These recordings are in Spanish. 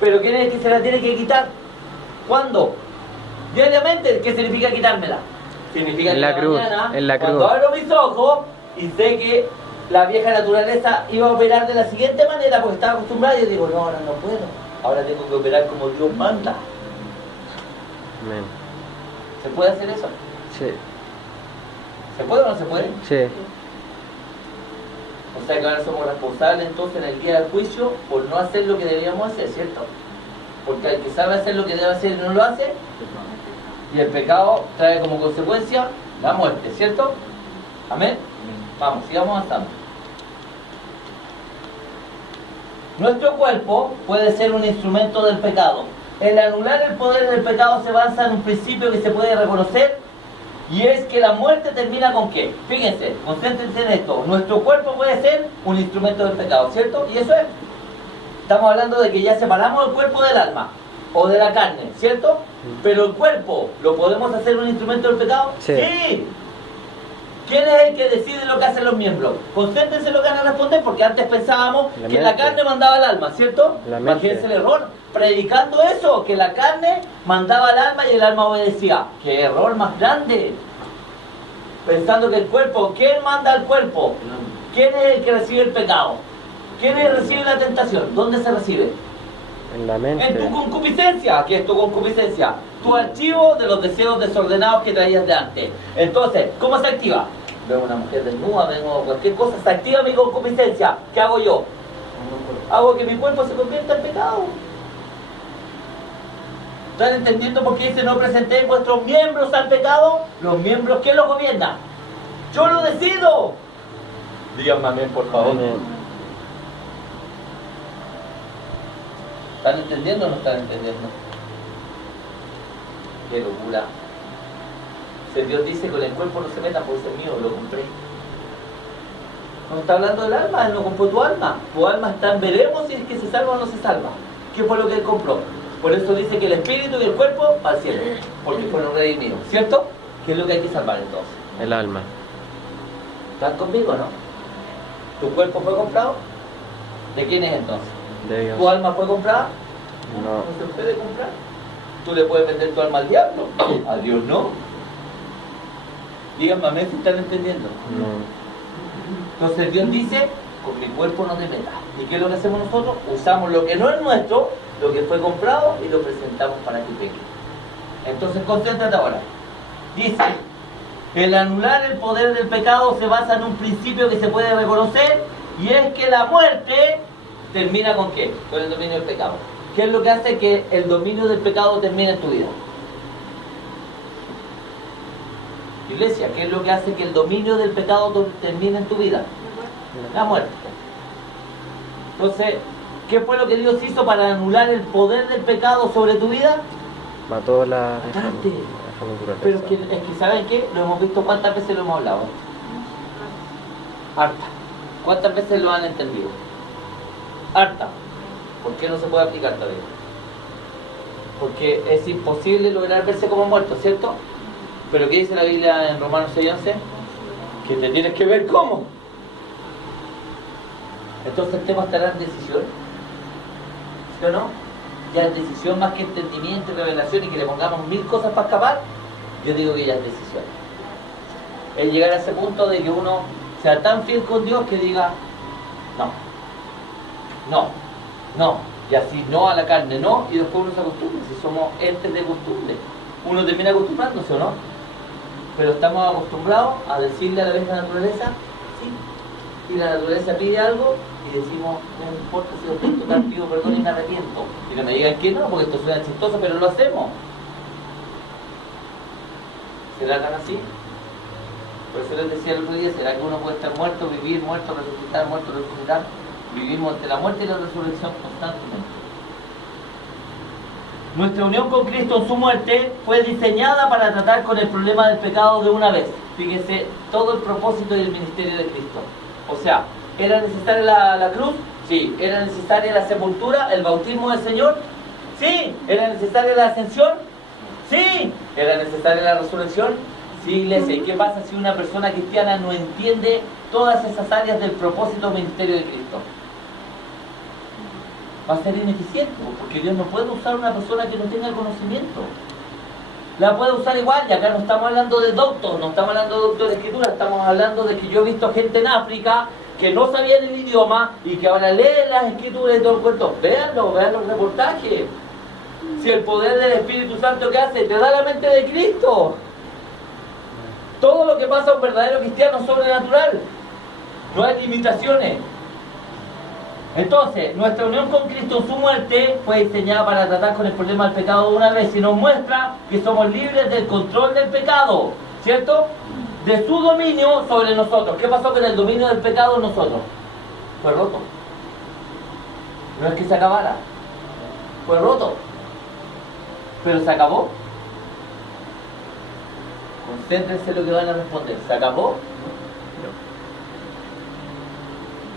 Pero ¿quién es el que se la tiene que quitar? ¿Cuándo? Diariamente. ¿Qué significa quitármela? Significa en la que cruz, mañana, en la cruz. cuando abro mis ojos y sé que la vieja naturaleza iba a operar de la siguiente manera porque estaba acostumbrada, yo digo, no, ahora no puedo. Ahora tengo que operar como Dios manda. Amén. ¿Se puede hacer eso? Sí. ¿Se puede o no se puede? Sí. O sea que ahora somos responsables entonces en el día del juicio por no hacer lo que debíamos hacer, ¿cierto? Porque el que sabe hacer lo que debe hacer y no lo hace, y el pecado trae como consecuencia la muerte, ¿cierto? Amén. Vamos, sigamos avanzando. Nuestro cuerpo puede ser un instrumento del pecado. El anular el poder del pecado se basa en un principio que se puede reconocer, y es que la muerte termina con ¿qué? Fíjense, concéntrense en esto. Nuestro cuerpo puede ser un instrumento del pecado, ¿cierto? Y eso es. Estamos hablando de que ya separamos el cuerpo del alma o de la carne, ¿cierto? Pero el cuerpo, ¿lo podemos hacer un instrumento del pecado? Sí. ¡Sí! ¿Quién es el que decide lo que hacen los miembros? Concéntrense en lo que van a responder, porque antes pensábamos que la carne mandaba al alma, ¿cierto? Imagínense el error. Predicando eso, que la carne mandaba al alma y el alma obedecía. ¡Qué error más grande! Pensando que el cuerpo, ¿quién manda al cuerpo? ¿Quién es el que recibe el pecado? ¿Quién es el que recibe la tentación? ¿Dónde se recibe? En la mente. En tu concupiscencia. ¿Qué es tu concupiscencia? Tu archivo de los deseos desordenados que traías de antes. Entonces, ¿cómo se activa? Veo una mujer desnuda, veo cualquier cosa, se activa mi concupiscencia. ¿Qué hago yo? Hago que mi cuerpo se convierta en pecado. ¿Están entendiendo por qué dice no presentéis vuestros miembros al pecado? Los miembros, ¿quién los gobierna? ¡Yo lo decido! Díganme amén, por favor. Amén. ¿Están entendiendo o no están entendiendo? ¡Qué locura! Si Dios dice con el cuerpo no se meta, porque es mío, lo compré. No está hablando del alma, Él no compró tu alma. Tu alma está en veremos si es que se salva o no se salva. ¿Qué fue lo que Él compró? Por eso dice que el espíritu y el cuerpo al cielo, porque fueron redimidos, ¿cierto? ¿Qué es lo que hay que salvar entonces? El alma. ¿Están conmigo o no? ¿Tu cuerpo fue comprado? ¿De quién es entonces? De Dios. ¿Tu alma fue comprada? No. ¿No se puede comprar? ¿Tú le puedes vender tu alma al diablo? A Dios no. Díganme a mí si están entendiendo. No. Entonces Dios dice, con mi cuerpo no te metas. ¿Y qué es lo que hacemos nosotros? Usamos lo que no es nuestro, lo que fue comprado, y lo presentamos para que peque. Entonces concéntrate ahora. Dice, el anular el poder del pecado se basa en un principio que se puede reconocer, y es que la muerte termina ¿con qué? Con el dominio del pecado. ¿Qué es lo que hace que el dominio del pecado termine en tu vida? Iglesia, ¿qué es lo que hace que el dominio del pecado termine en tu vida? La muerte. Entonces, ¿qué fue lo que Dios hizo para anular el poder del pecado sobre tu vida? Mató la Matarte. naturaleza. Pero es que, ¿saben qué? Lo hemos visto, ¿cuántas veces lo hemos hablado? Harta. ¿Cuántas veces lo han entendido? Harta. ¿Por qué no se puede aplicar todavía? Porque es imposible lograr verse como muerto, ¿cierto? Pero ¿qué dice la Biblia en Romanos 6:11? Que te tienes que ver como. Entonces el tema estará en decisión, ¿sí o no? Ya es decisión más que entendimiento y revelación, y que le pongamos 1000 cosas para escapar. Yo digo que ya es decisión. Es llegar a ese punto de que uno sea tan fiel con Dios que diga no, y así no a la carne, no, y después uno se acostumbra. Si somos entes de costumbre, uno termina acostumbrándose, ¿o no? Pero estamos acostumbrados a decirle a la vieja naturaleza sí, y la naturaleza pide algo y decimos, no me importa si lo tengo tan, pido perdón y me arrepiento. Y no me digan que no, porque esto suena chistoso, pero lo hacemos. ¿Será tan así? Por eso les decía el otro día, ¿será que uno puede estar muerto, vivir, muerto, resucitar? Vivimos entre la muerte y la resurrección constantemente. Nuestra unión con Cristo en su muerte fue diseñada para tratar con el problema del pecado de una vez. Fíjese, todo el propósito y el ministerio de Cristo. O sea, ¿era necesaria la cruz? Sí. ¿Era necesaria la sepultura, el bautismo del Señor? Sí. ¿Era necesaria la ascensión? Sí. ¿Era necesaria la resurrección? Sí, iglesia. ¿Y qué pasa si una persona cristiana no entiende todas esas áreas del propósito y ministerio de Cristo? va a ser ineficiente, porque Dios no puede usar una persona que no tenga conocimiento. La puede usar igual, y acá no estamos hablando de doctor, no estamos hablando de doctor de escritura, estamos hablando de que yo he visto gente en África que no sabían el idioma y que ahora leen las escrituras y todo el cuento. Véanlo, vean los reportajes. Si el poder del Espíritu Santo que hace, te da la mente de Cristo. Todo lo que pasa a un verdadero cristiano es sobrenatural. No hay limitaciones. Entonces, nuestra unión con Cristo en su muerte fue diseñada para tratar con el problema del pecado de una vez y nos muestra que somos libres del control del pecado, ¿cierto? De su dominio sobre nosotros. ¿Qué pasó con el dominio del pecado en nosotros? Fue roto. No es que se acabara, fue roto. Pero se acabó. Concéntrense en lo que van a responder. ¿Se acabó?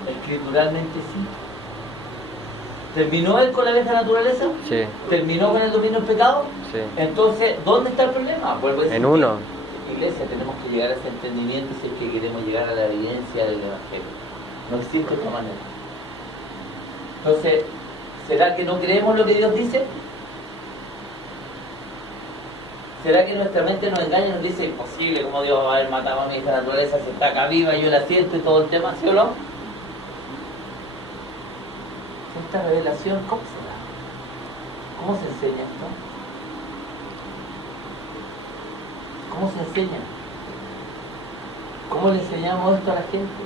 No. Escrituralmente sí. ¿Terminó él con la vieja naturaleza? Sí. ¿Terminó con el dominio del pecado? Sí. Entonces, ¿dónde está el problema? Vuelvo a decir, En uno. Iglesia, tenemos que llegar a ese entendimiento si es que queremos llegar a la evidencia del Evangelio. No existe otra manera. Entonces, ¿será que no creemos lo que Dios dice? ¿Será que nuestra mente nos engaña y nos dice imposible como Dios va a haber matado a mi hija naturaleza si está acá viva y yo la siento y todo el tema? ¿Sí o no? Esta revelación, ¿cómo se da? ¿Cómo se enseña esto? ¿Cómo se enseña? ¿Cómo le enseñamos esto a la gente?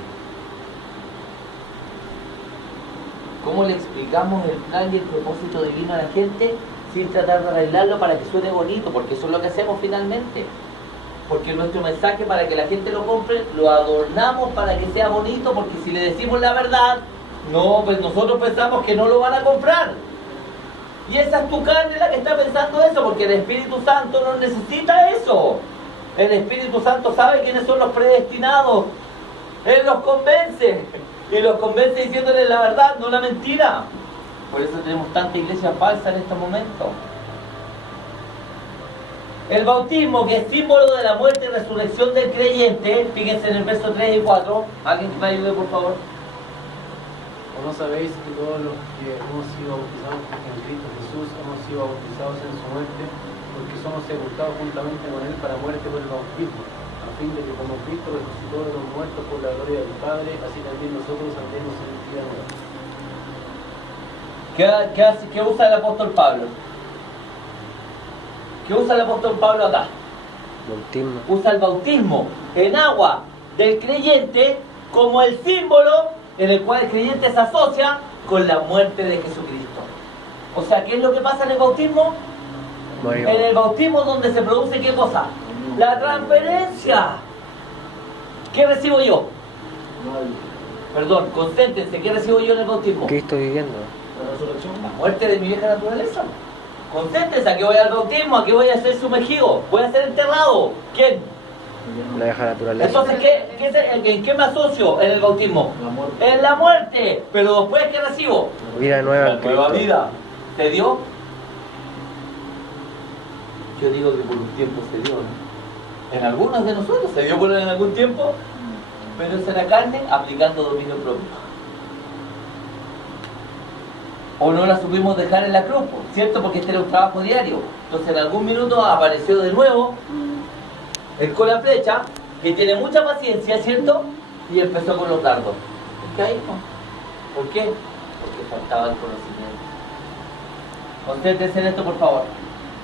¿Cómo le explicamos el plan y el propósito divino a la gente sin tratar de arreglarlo para que suene bonito? Porque eso es lo que hacemos finalmente. Porque nuestro mensaje para que la gente lo compre, lo adornamos para que sea bonito, porque si le decimos la verdad, no, pues nosotros pensamos que no lo van a comprar. Y esa es tu carne la que está pensando eso, porque el Espíritu Santo no necesita eso. El Espíritu Santo sabe quiénes son los predestinados. Él los convence. Y los convence diciéndoles la verdad, no la mentira. Por eso tenemos tanta iglesia falsa en estos momentos. El bautismo, que es símbolo de la muerte y resurrección del creyente, fíjense en el verso 3 y 4. ¿Alguien que me ayude, por favor? ¿O no sabéis que todos los que hemos sido bautizados en Cristo Jesús hemos sido bautizados en su muerte? Porque somos sepultados juntamente con Él para muerte por el bautismo, a fin de que como Cristo resucitó de los muertos por la gloria del Padre, así también nosotros andemos en vida nueva. ¿Qué usa el apóstol Pablo? ¿Qué usa el apóstol Pablo acá? Bautismo. Usa el bautismo en agua del creyente como el símbolo en el cual el creyente se asocia con la muerte de Jesucristo. O sea, ¿qué es lo que pasa en el bautismo? Morimos. En el bautismo donde se produce ¿qué cosa? La transferencia. ¿Qué recibo yo? Perdón, concéntrense, ¿qué recibo yo en el bautismo? Cristo viviendo. La muerte de mi vieja naturaleza. Concéntrense, ¿a qué voy al bautismo? ¿A qué voy a ser sumergido? ¿Voy a ser enterrado? ¿Quién? La vieja naturaleza. Entonces, ¿en qué me asocio en el bautismo? En la muerte. Pero después, ¿qué recibo? Vida nueva en La nueva Cristo. vida. ¿Se dio? Yo digo que por un tiempo se dio, ¿no? En algunos de nosotros se dio por en algún tiempo, pero es en la carne aplicando dominio propio. O no la supimos dejar en la cruz, ¿cierto? Porque este era un trabajo diario. Entonces en algún minuto apareció de nuevo el con la flecha, que tiene mucha paciencia, ¿cierto? Y empezó con los dardos. ¿Por qué ahí no? ¿Por qué? Porque faltaba el conocimiento. Concéntrense en esto, por favor.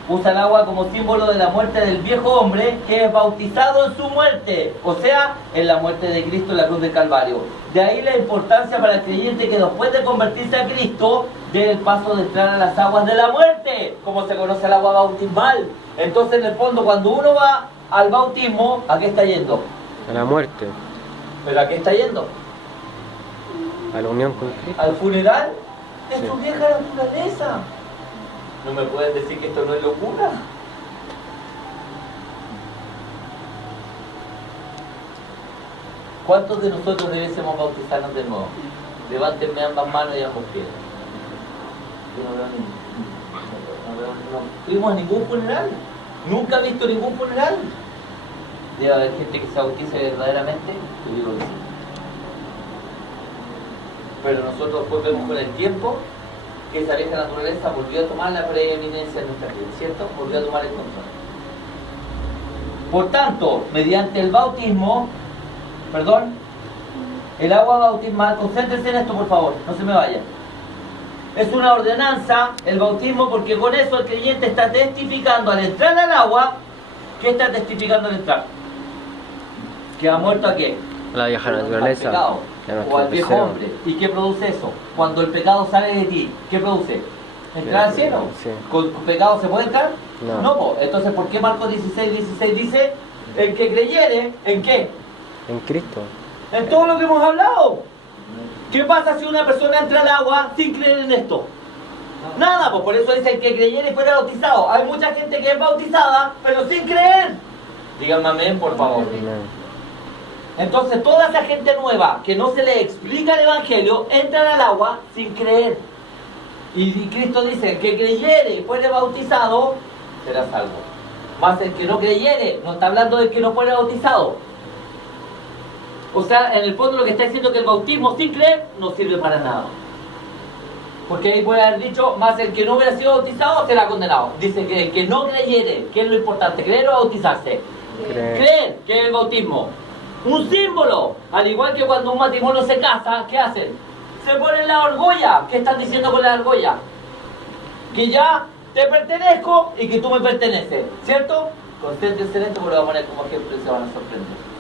Usa el agua como símbolo de la muerte del viejo hombre que es bautizado en su muerte, o sea, en la muerte de Cristo en la cruz del Calvario. De ahí la importancia para el creyente que después de convertirse a Cristo dé el paso de entrar a las aguas de la muerte, como se conoce el agua bautismal. Entonces, en el fondo, cuando uno va al bautismo, ¿a qué está yendo? A la muerte. ¿Pero a qué está yendo? A la unión con Cristo. ¿Al funeral de Sí. tu vieja naturaleza? ¿No me pueden decir que esto no es locura? ¿Cuántos de nosotros debiésemos bautizarnos de nuevo? Levántenme ambas manos y ambos pies. Yo no veo ninguno. No fuimos a ningún funeral. Nunca he visto ningún funeral. Debe haber gente que se bautice verdaderamente. Yo digo que sí. Pero nosotros después vemos con el tiempo que esa vieja naturaleza volvió a tomar la preeminencia en nuestra vida, ¿cierto? Volvió a tomar el control. Por tanto, mediante el bautismo, el agua bautismal, concéntrense en esto por favor, no se me vayan. Es una ordenanza, el bautismo, porque con eso el creyente está testificando al entrar al agua. ¿Qué está testificando al entrar? ¿Que ha muerto a qué? La vieja naturaleza. Al pecado, de nuestro o al viejo deseo. hombre. ¿Y qué produce eso? Cuando el pecado sale de ti, ¿qué produce? ¿Entrar al cielo? Sí. ¿Con pecado se puede entrar? No. Po. Entonces, ¿por qué Marcos 16 dice, el que creyere, ¿en qué? En Cristo. En todo lo que hemos hablado. ¿Qué pasa si una persona entra al agua sin creer en esto? Nada, pues por eso dice el que creyere y fuera bautizado. Hay mucha gente que es bautizada, pero sin creer. Díganme amén, por favor. Amén. Entonces toda esa gente nueva que no se le explica el evangelio entran al agua sin creer. Y Cristo dice, el que creyere y fuere bautizado será salvo. Más el que no creyere, no está hablando del que no fuera bautizado. O sea, en el fondo lo que está diciendo es que el bautismo sin creer no sirve para nada. Porque ahí puede haber dicho, más el que no hubiera sido bautizado será condenado. Dice que el que no creyere, ¿qué es lo importante? ¿Creer o bautizarse? Creer, que es el bautismo. Un símbolo. Al igual que cuando un matrimonio se casa, ¿qué hacen? Se ponen la argolla. ¿Qué están diciendo con la argolla? Que ya te pertenezco y que tú me perteneces. ¿Cierto? Concéntrense en esto porque lo voy a poner como ejemplo y se van a sorprender.